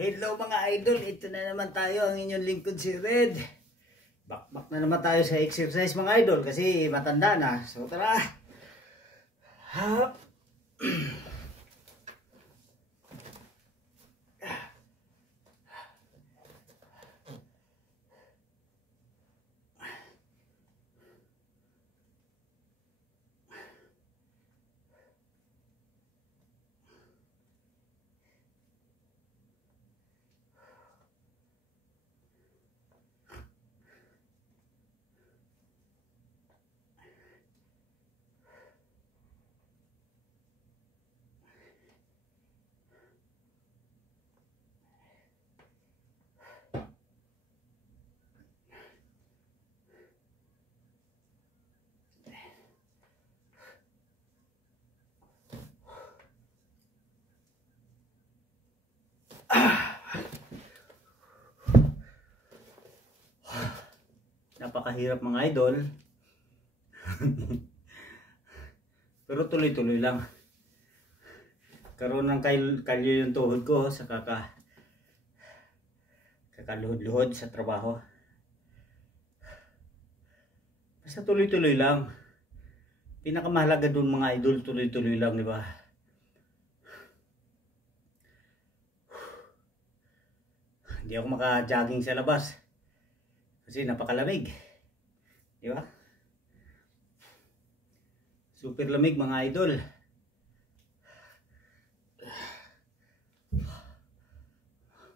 Hello mga idol, ito na naman tayo ang inyong lingkod si Red. Bakbak na naman tayo sa exercise mga idol kasi matanda na. So tara. Hop. Napakahirap mga idol. Pero tuloy-tuloy lang. Karoon ng kalyo yung tuhod ko sa kakaluhod-luhod sa trabaho. Basta tuloy-tuloy lang. Pinakamahalaga dun mga idol, tuloy-tuloy lang, di ba? Hindi ako maka-jogging sa labas kasi napakalamig, di ba? Super lamig mga idol.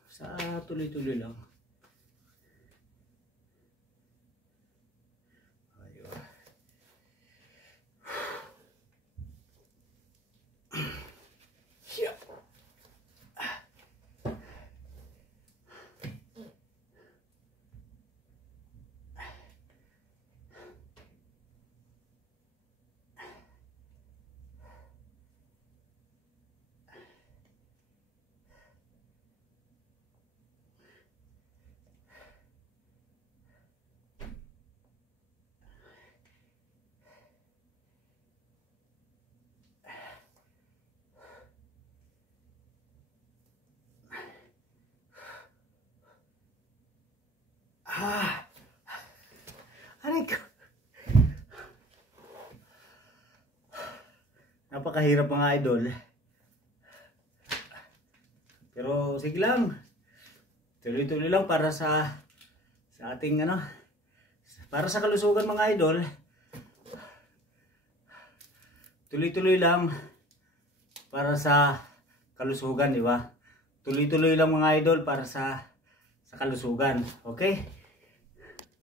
Sa tuloy-tuloy lang. Aray ko. Napakahirap mga idol. Pero sige lang. Tuloy-tuloy lang para sa ating para sa kalusugan mga idol. Tuloy-tuloy lang para sa kalusugan, di ba? Tuloy-tuloy lang mga idol para sa kalusugan. Okay?